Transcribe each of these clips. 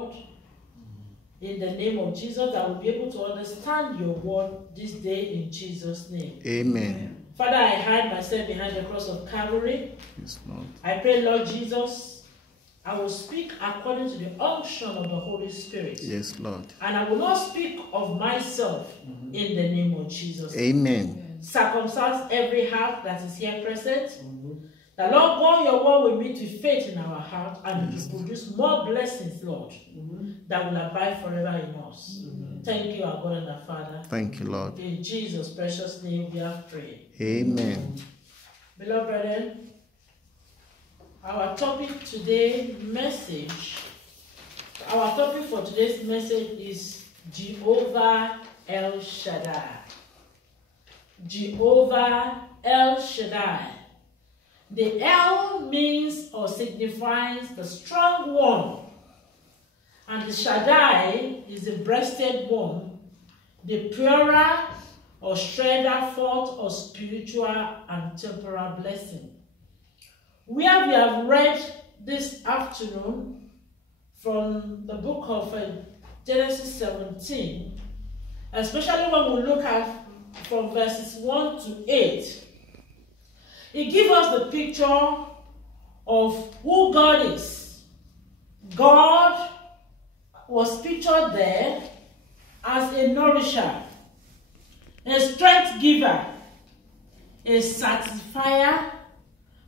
in the name of Jesus, that will be able to understand your word this day in Jesus' name. Amen. Father, I hide myself behind the cross of Calvary. Yes, Lord. I pray, Lord Jesus, I will speak according to the unction of the Holy Spirit. Yes, Lord. And I will not speak of myself in the name of Jesus. Amen. Circumcise every heart that is here present. The Lord God, your word will meet with faith in our heart and it will produce more blessings, Lord, that will abide forever in us. Thank you, our God and our Father. Thank you, Lord. In Jesus' precious name we have prayed. Amen. Beloved brethren, our topic for today's message is Jehovah El Shaddai. Jehovah El Shaddai. The El means or signifies the strong one, and the Shaddai is the breasted one, the purer or shredder forth of spiritual and temporal blessing. Where we have read this afternoon from the book of Genesis 17, especially when we look at from verses 1 to 8, it gives us the picture of who God is. God was pictured there as a nourisher, a strength giver, a satisfier,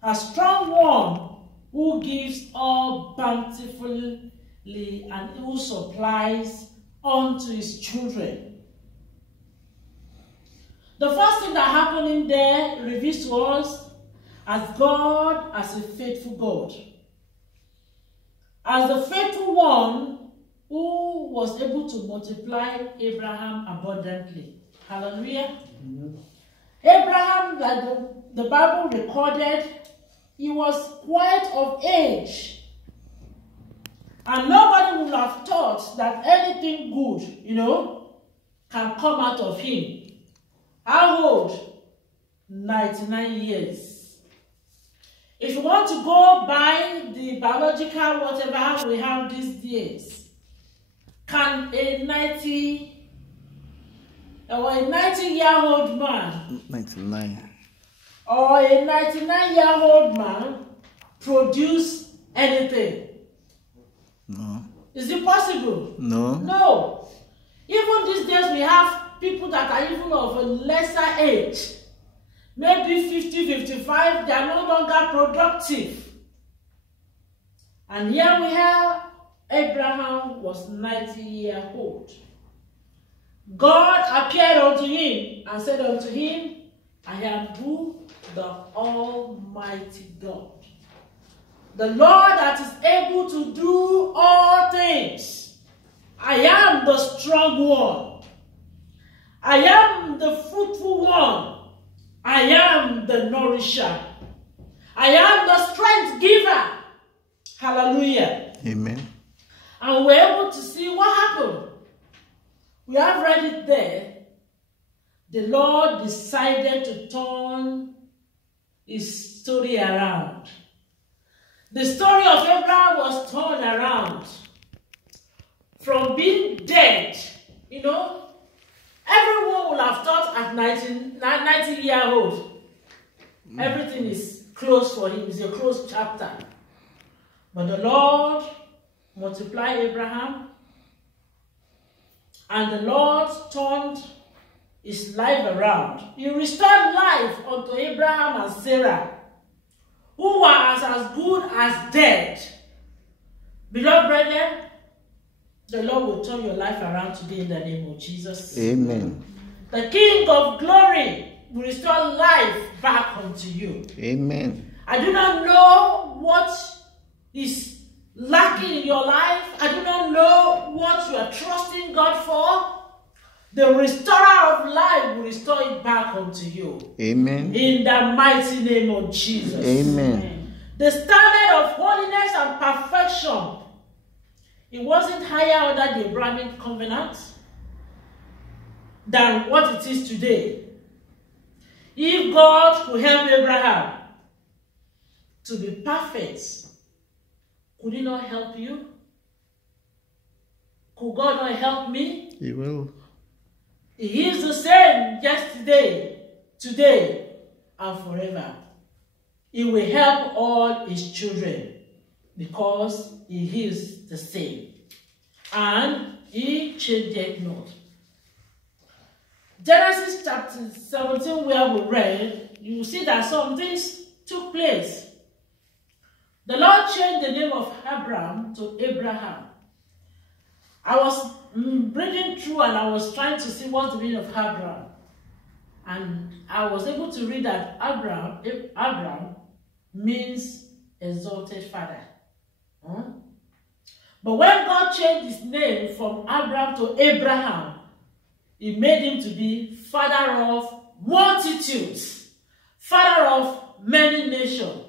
a strong one who gives all bountifully and who supplies unto his children. The first thing that happened in there reveals to us as God as a faithful God. As the faithful one who was able to multiply Abraham abundantly. Hallelujah. Abraham, like the Bible recorded, he was quite of age. And nobody would have thought that anything good, can come out of him. How old? 99 years. If you want to go by the biological whatever we have these days, can a 90-year-old man 99 or a 99-year-old man produce anything? No. Is it possible? No. No. Even these days we have people that are even of a lesser age. Maybe 50, 55, they are no longer productive. And here we have Abraham was 90 years old. God appeared unto him and said unto him, I am who? The Almighty God. The Lord that is able to do all things. I am the strong one. I am the fruitful one. I am the nourisher. I am the strength giver. Hallelujah. Amen. And we're able to see what happened. We have read it there. The Lord decided to turn his story around. The story of Abraham was turned around. From being dead, everyone would have thought at 90 years old, everything is closed for him. It's a closed chapter. But the Lord multiplied Abraham, and the Lord turned his life around. He restored life unto Abraham and Sarah, who were as good as dead. Beloved brethren, the Lord will turn your life around today in the name of Jesus. Amen. The King of glory will restore life back unto you. Amen. I do not know what is lacking in your life. I do not know what you are trusting God for. The restorer of life will restore it back unto you. Amen. In the mighty name of Jesus. Amen. The standard of holiness and perfection, it wasn't higher under the Abrahamic covenant than what it is today. If God could help Abraham to be perfect, could he not help you? Could God not help me? He will. He is the same yesterday, today, and forever. He will help all his children because he is the same. And he changed not. Genesis chapter 17, where we read, you will see that some things took place. The Lord changed the name of Abraham to Abraham. I was reading through and I was trying to see what's the meaning of Abraham. And I was able to read that Abraham means exalted father. But when God changed his name from Abraham to Abraham, he made him to be father of multitudes, father of many nations.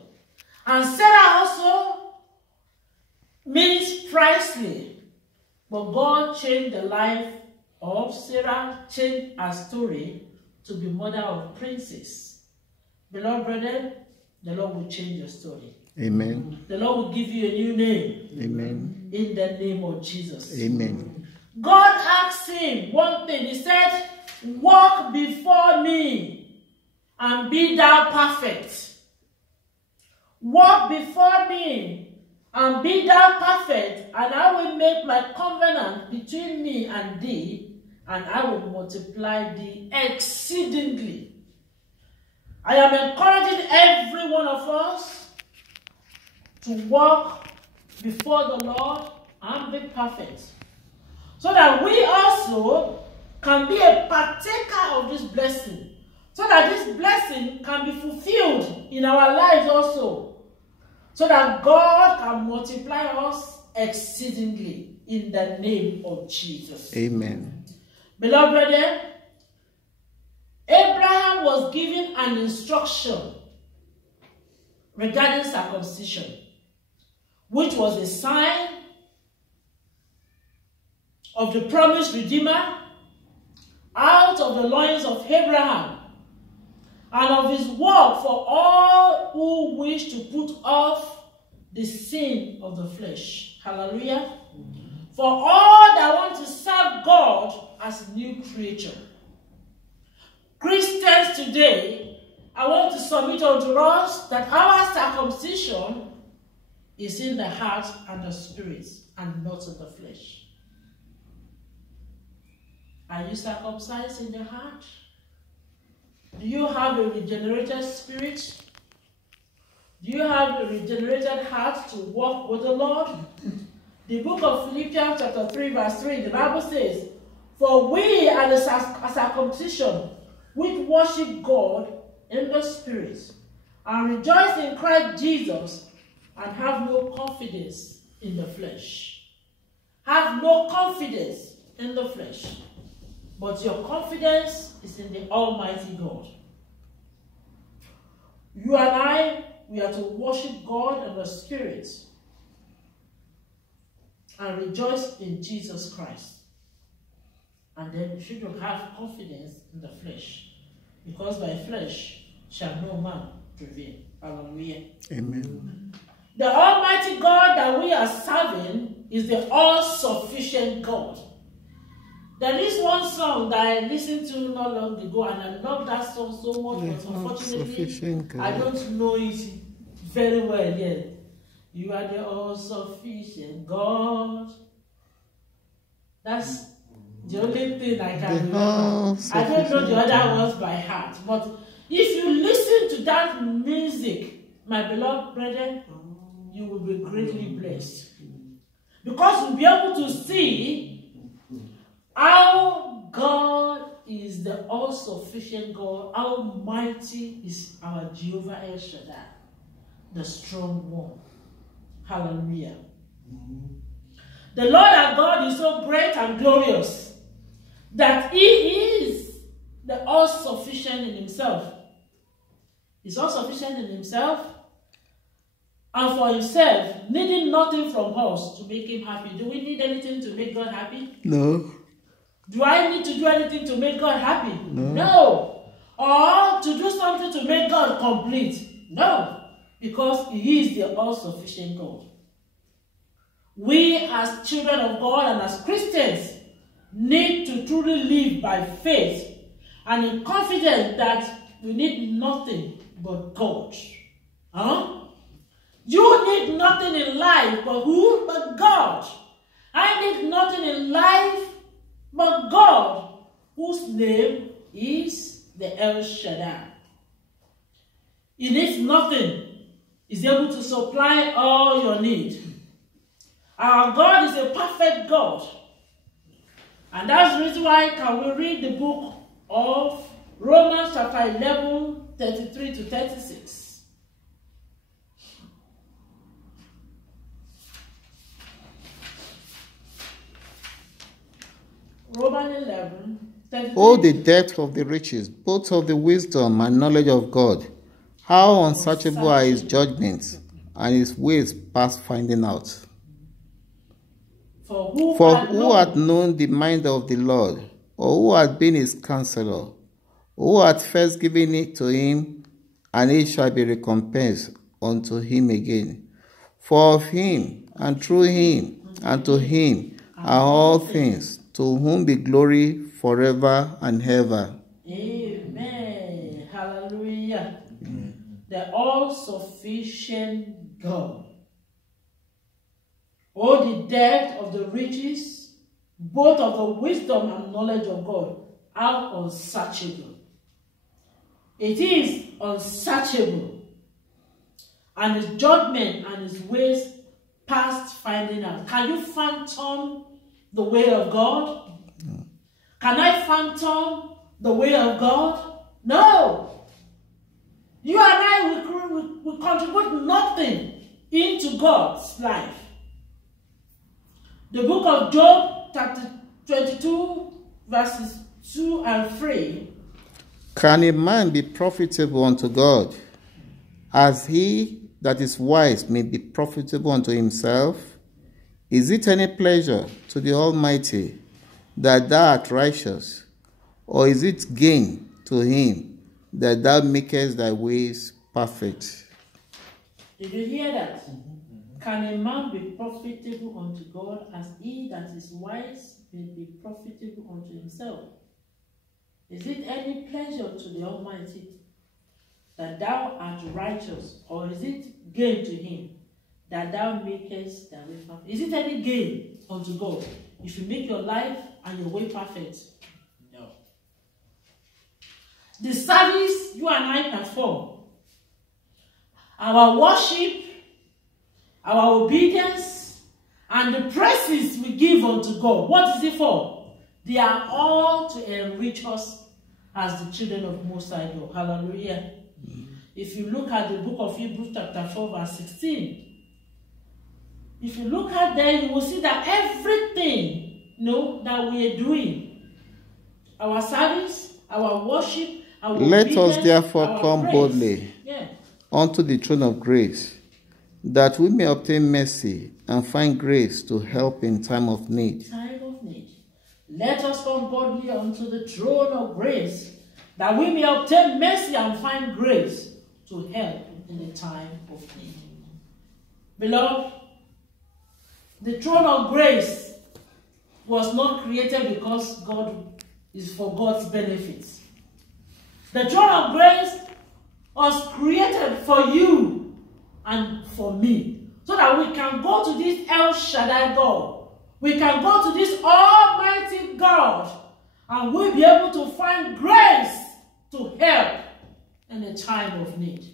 And Sarah also means princely. But God changed the life of Sarah, changed her story to be mother of princes. Beloved brethren, the Lord will change your story. Amen. The Lord will give you a new name. Amen. In the name of Jesus. Amen. God asked him one thing. He said, walk before me and be thou perfect. Walk before me and be thou perfect, and I will make my covenant between me and thee, and I will multiply thee exceedingly. I am encouraging every one of us to walk before the Lord and be perfect, so that we also can be a partaker of this blessing, so that this blessing can be fulfilled in our lives also, so that God can multiply us exceedingly in the name of Jesus. Amen. Beloved brethren, Abraham was given an instruction regarding circumcision, which was a sign of the promised Redeemer out of the loins of Abraham, and of his work for all who wish to put off the sin of the flesh. Hallelujah. For all that want to serve God as a new creature. Christians today, I want to submit unto us that our circumcision is in the heart and the spirit, and not in the flesh. Are you circumcised in the heart? Do you have a regenerated spirit? Do you have a regenerated heart to walk with the Lord? The book of Philippians chapter 3 verse 3, the Bible says, for we are the circumcision which worship God in the spirit, and rejoice in Christ Jesus, and have no confidence in the flesh. Have no confidence in the flesh, but your confidence is in the Almighty God. You and I, we are to worship God in the Spirit and rejoice in Jesus Christ. And then you should have confidence in the flesh, because by flesh shall no man prevail. Hallelujah. Amen. The Almighty God that we are serving is the all-sufficient God. There is one song that I listened to not long ago, and I love that song so much, but unfortunately, I don't know it very well yet. You are the all-sufficient God. That's the only thing I can remember. I don't know the other ones by heart, but if you listen to that music, my beloved brethren, you will be greatly blessed. Because you'll be able to see how God is the all-sufficient God, how mighty is our Jehovah El Shaddai, the strong one. Hallelujah. The Lord our God is so great and glorious that He is the all-sufficient in Himself. He's all-sufficient in Himself and for Himself, needing nothing from us to make Him happy. Do we need anything to make God happy? No. Do I need to do anything to make God happy? No. No. Or to do something to make God complete? No. Because He is the all-sufficient God. We as children of God and as Christians need to truly live by faith and in confidence that we need nothing but God. You need nothing in life but who? But God. I need nothing in life but God, whose name is the El Shaddai. He needs nothing. He's able to supply all your need. Our God is a perfect God. And that's the reason why can we read the book of Romans chapter 11, 33 to 36. Romans 11, 33. Oh, the depth of the riches, both of the wisdom and knowledge of God. How unsearchable are his judgments, and his ways past finding out. For who hath known the mind of the Lord, or who hath been his counselor, who hath first given it to him, and it shall be recompensed unto him again. For of him, and through him, and to him are all things, to whom be glory forever and ever. Amen. Hallelujah. The all-sufficient God. Oh, the depth of the riches, both of the wisdom and knowledge of God, are unsearchable. It is unsearchable. And his judgment and his ways past finding out. Can you phantom the way of God? No. Can I phantom the way of God? No. You and I will contribute nothing into God's life. The book of Job, chapter 22, verses 2 and 3. Can a man be profitable unto God, as he that is wise may be profitable unto himself? Is it any pleasure to the Almighty that thou art righteous, or is it gain to him that thou makest thy ways perfect? Did you hear that? Can a man be profitable unto God, as he that is wise may be profitable unto himself? Is it any pleasure to the Almighty that thou art righteous, or is it gain to him that thou makest thy way perfect? Is it any gain unto God if you make your life and your way perfect? No. The service you and I perform, our worship, our obedience, and the praises we give unto God, what is it for? They are all to enrich us as the children of Most High God. Hallelujah. If you look at the book of Hebrews chapter 4 verse 16, if you look at there, you will see that everything that we are doing, our service, our worship, our let obedience, us therefore our come praise, boldly unto the throne of grace, that we may obtain mercy and find grace to help in time of need. Let us come boldly unto the throne of grace, that we may obtain mercy and find grace to help in the time of need. Beloved, the throne of grace was not created because God is for God's benefits. The throne of grace was created for you and for me, so that we can go to this El Shaddai God. We can go to this Almighty God, and we'll be able to find grace to help in the time of need.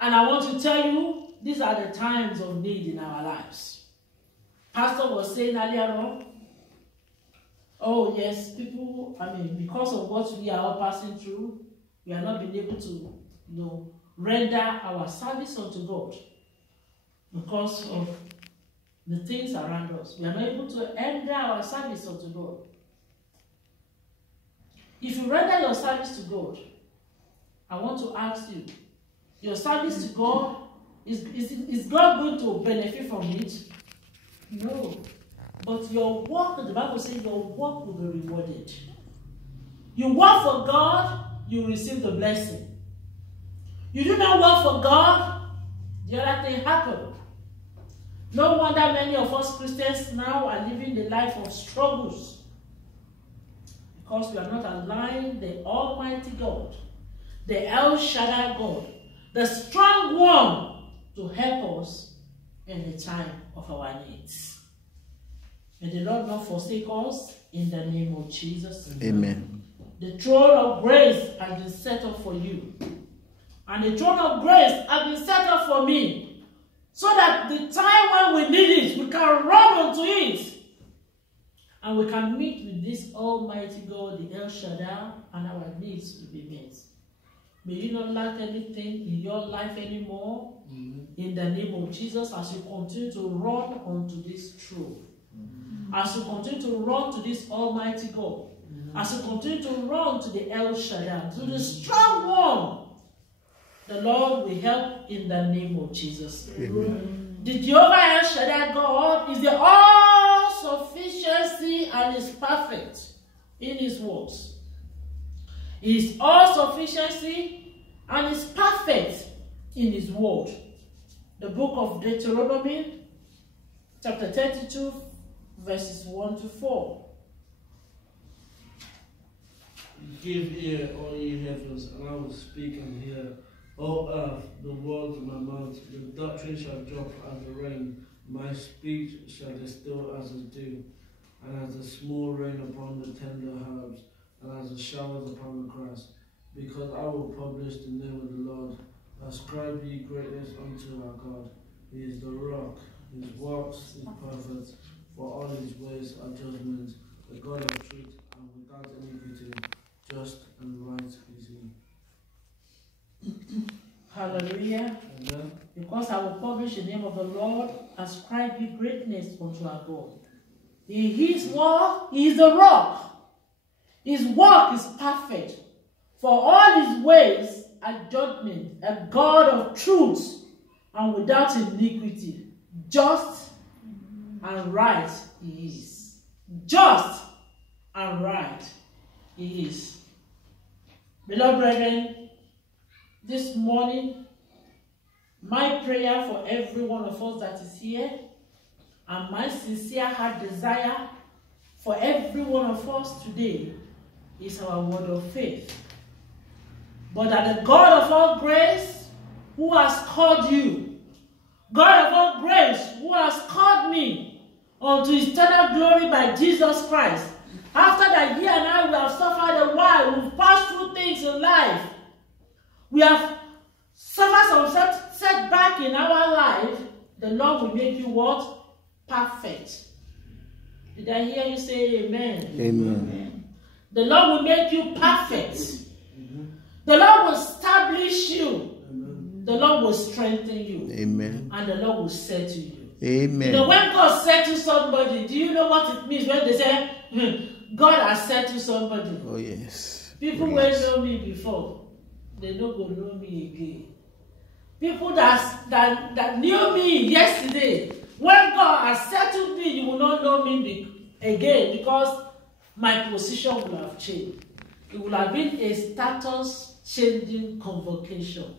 And I want to tell you, these are the times of need in our lives. Pastor was saying earlier on, oh yes, people, because of what we are all passing through, we are not being able to, render our service unto God because of the things around us. We are not able to render our service unto God. If you render your service to God, I want to ask you, your service to God, is God going to benefit from it? No. But your work, the Bible says your work will be rewarded. You work for God, you receive the blessing. You do not work for God, the other thing happens. No wonder many of us Christians now are living the life of struggles, because we are not allowing the Almighty God, the El Shaddai God, the strong one, to help us in the time of our needs. May the Lord not forsake us in the name of Jesus. Amen. The throne of grace has been set up for you. And the throne of grace has been set up for me. So that the time when we need it, we can run onto it. And we can meet with this Almighty God, the El Shaddai, and our needs will be met. May you not lack anything in your life anymore. In the name of Jesus, as you continue to run onto this truth. As you continue to run to this Almighty God. As you continue to run to the El Shaddai, to the strong one, the Lord will help in the name of Jesus. Amen. The Jehovah El Shaddai God is the all-sufficiency and is perfect in his works. He is all-sufficiency and is perfect in his word. The book of Deuteronomy, chapter 32, verses 1 to 4. Give ear, all ye heavens, and I will speak and hear. O earth, the words of my mouth, the doctrine shall drop as the rain. My speech shall distill as the dew, and as the small rain upon the tender herbs, and as the showers upon the grass. Because I will publish the name of the Lord. Ascribe ye greatness unto our God. He is the rock, his works is perfect, for all his ways are judgment. The God of truth, and without iniquity, just and right is he. Hallelujah. Amen. Because I will publish the name of the Lord, ascribe ye greatness unto our God. In his word, he is the rock. His work is perfect. For all his ways are judgment, a God of truth, and without iniquity. Just and right he is. Just and right he is. Beloved brethren, this morning, my prayer for every one of us that is here, and my sincere heart desire for every one of us today, is our word of faith. But that the God of all grace, who has called you, God of all grace, who has called me unto eternal glory by Jesus Christ, after that he and I, we have suffered a while, we've passed through things in life, we have suffered some setback in our life, the Lord will make you what? Perfect. Did I hear you say amen? Amen. The Lord will make you perfect. The Lord will establish you. The Lord will strengthen you. Amen. And the Lord will settle you. Amen. You know, when God settles somebody, do you know what it means when they say, God has settled somebody? Oh, yes. People Oh, who yes. know me before, they don't go know me again. People that knew me yesterday, when God has settled me, you will not know me again, because my position will have changed. It will have been a status-changing convocation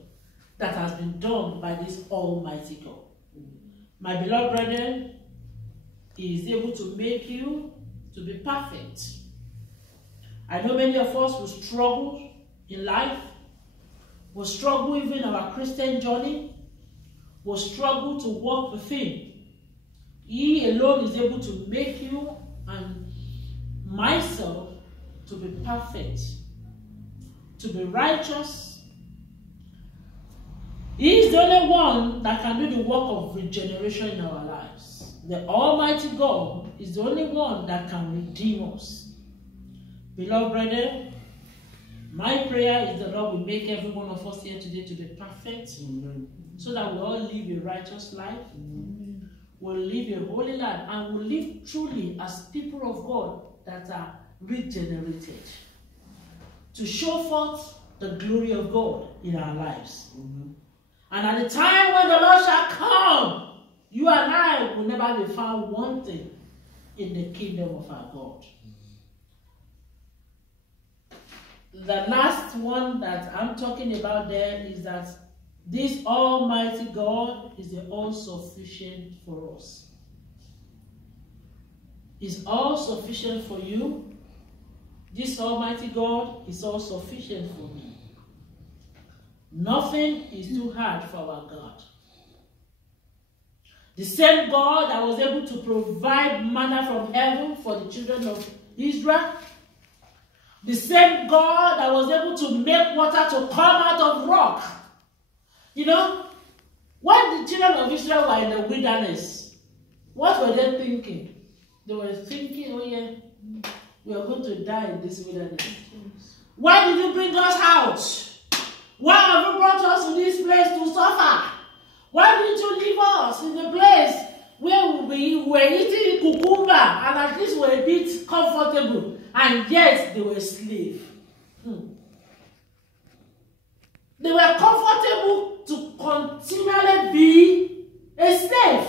that has been done by this Almighty God. My beloved brethren, he is able to make you to be perfect. I know many of us will struggle in life, will struggle even in our Christian journey, will struggle to walk with him. He alone is able to make you and myself to be perfect, to be righteous. He is the only one that can do the work of regeneration in our lives. The Almighty God is the only one that can redeem us. Beloved brethren, my prayer is the Lord will make every one of us here today to be perfect. Amen. So that we all live a righteous life. We'll live a holy life, and we'll live truly as people of God that are regenerated, to show forth the glory of God in our lives. And at the time when the Lord shall come, you and I will never be found wanting in the kingdom of our God. The last one that I'm talking about there is that This Almighty God is the all-sufficient for us. Is all sufficient for you. This Almighty God is all sufficient for me. Nothing is too hard for our God. The same God that was able to provide manna from heaven for the children of Israel, the same God that was able to make water to come out of rock. You know, when the children of Israel were in the wilderness, what were they thinking? They were thinking, oh yeah, we are going to die in this wilderness. Why did you bring us out? Why have you brought us to this place to suffer? Why didn't you leave us in the place where we were eating cucumber and at least were a bit comfortable, and yet they were slaves? They were comfortable to continually be a slave,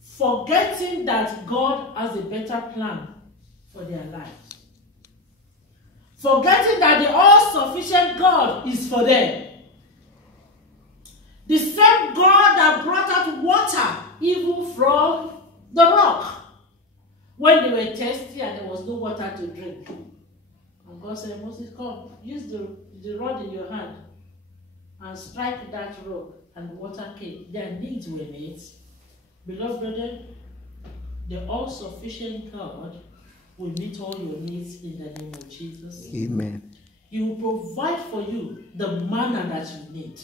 forgetting that God has a better plan for their lives. Forgetting that the all-sufficient God is for them. The same God that brought out water even from the rock when they were thirsty and there was no water to drink. And God said, Moses, come, use the rod in your hand and strike that rock, and water came. Their needs were met. Beloved brethren, the all-sufficient God will meet all your needs in the name of Jesus. Amen. He will provide for you the manna that you need.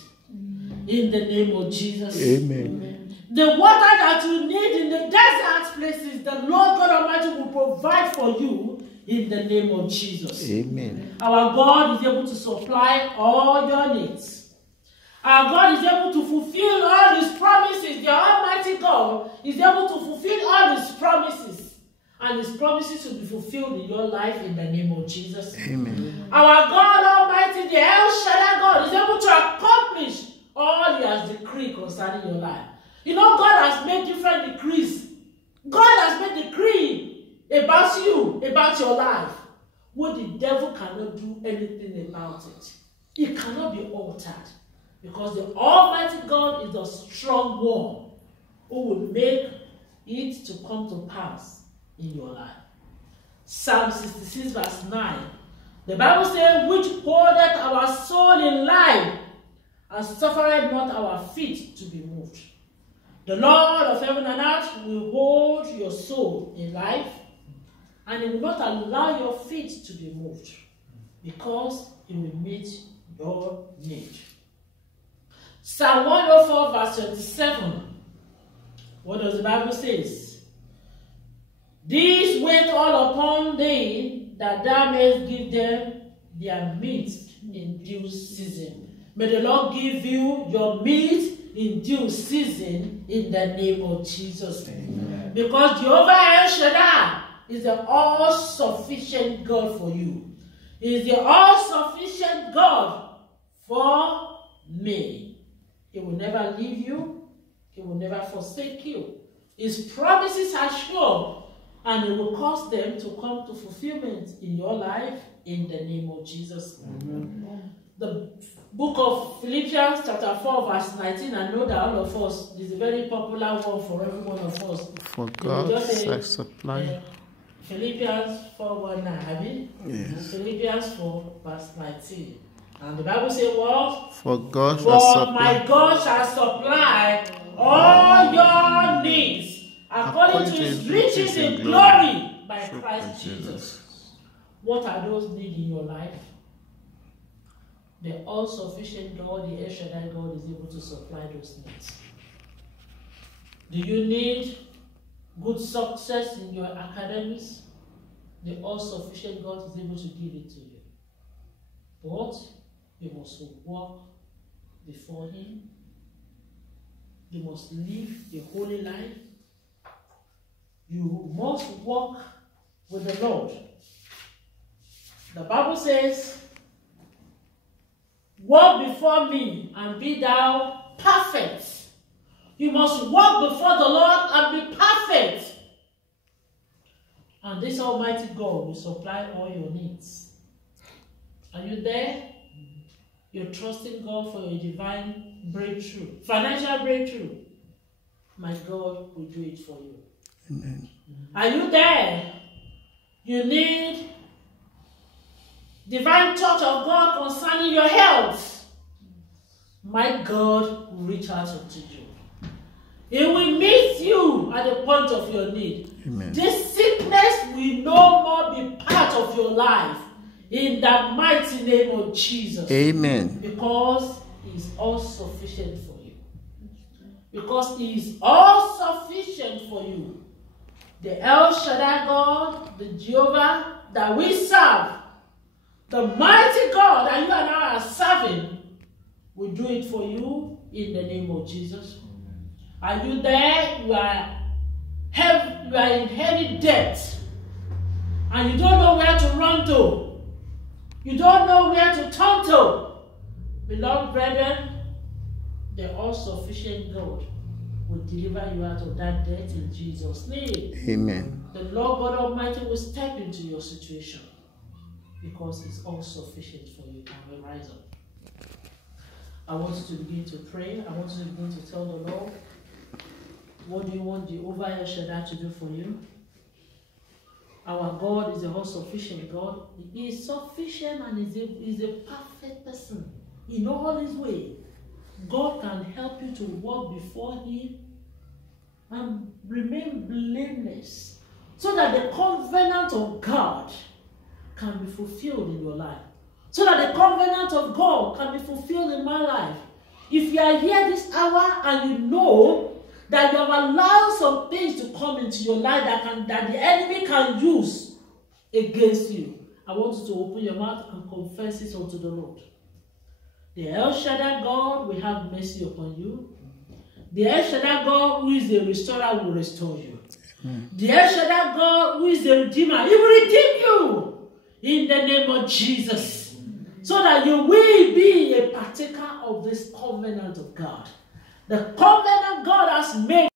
In the name of Jesus. Amen. The water that you need in the desert places, the Lord God Almighty will provide for you in the name of Jesus. Amen. Our God is able to supply all your needs. Our God is able to fulfill all His promises. The Almighty God is able to fulfill all His promises. And His promises will be fulfilled in your life in the name of Jesus. Amen. Our God Almighty, the El Shaddai God, is able to accomplish all He has decreed concerning your life. You know, God has made different decrees. God has made decree about you, about your life. What the devil cannot do anything about it. It cannot be altered. Because the Almighty God is the strong one who will make it to come to pass in your life. Psalm 66 verse 9. The Bible says, which holdeth our soul in life, and suffereth not our feet to be moved. The Lord of heaven and earth will hold your soul in life, and He will not allow your feet to be moved, because He will meet your need. Psalm 104 verse 27. What does the Bible say? These wait all upon thee, that thou mayest give them their meat in due season. May the Lord give you your meat in due season in the name of Jesus. Amen. Because Jehovah El Shaddai is the all-sufficient God for you. He is the all-sufficient God for me. He will never leave you. He will never forsake you. His promises are sure, and He will cause them to come to fulfillment in your life in the name of Jesus. Amen. The book of Philippians chapter 4 verse 19, I know that all of us, is a very popular one for every one of us. For God shall supply. Philippians 4:19, yes. Philippians 4 verse 19. And the Bible says what? For God shall supply. My God shall supply all your needs according to His riches in glory by Christ Jesus. What are those needs in your life? The all-sufficient God, the El Shaddai God, is able to supply those needs. Do you need good success in your academics? The all-sufficient God is able to give it to you. But you must walk before Him. You must live a holy life. You must walk with the Lord. The Bible says, walk before me and be thou perfect. You must walk before the Lord and be perfect. And this Almighty God will supply all your needs. Are you there? You're trusting God for a divine breakthrough, financial breakthrough. My God will do it for you. Amen. Are you there? You need divine touch of God concerning your health. My God will reach out to you. He will meet you at the point of your need. Amen. This sickness will no more be part of your life. In the mighty name of Jesus. Amen. Because He is all sufficient for you. Because He is all sufficient for you. The El Shaddai God, the Jehovah that we serve, the mighty God that you and I are serving, will do it for you in the name of Jesus. Are you there? You are in heavy debt. And you don't know where to run to. You don't know where to turn to. Beloved brethren, the all-sufficient God will deliver you out of that debt in Jesus' name. Amen. The Lord God Almighty will step into your situation because He's all-sufficient for you. Can we rise up? I want you to begin to pray. I want you to begin to tell the Lord, what do you want Jehovah El Shaddai to do for you? Our God is a all-sufficient God. He is sufficient and is a perfect person in all His ways. God can help you to walk before Him and remain blameless so that the covenant of God can be fulfilled in your life. So that the covenant of God can be fulfilled in my life. If you are here this hour and you know that you have allowed some things to come into your life that the enemy can use against you, I want you to open your mouth and confess it unto the Lord. The El Shaddai God will have mercy upon you. The El Shaddai God who is the restorer will restore you. The El Shaddai God who is the redeemer, He will redeem you in the name of Jesus. So that you will be a partaker of this covenant of God. The covenant God has made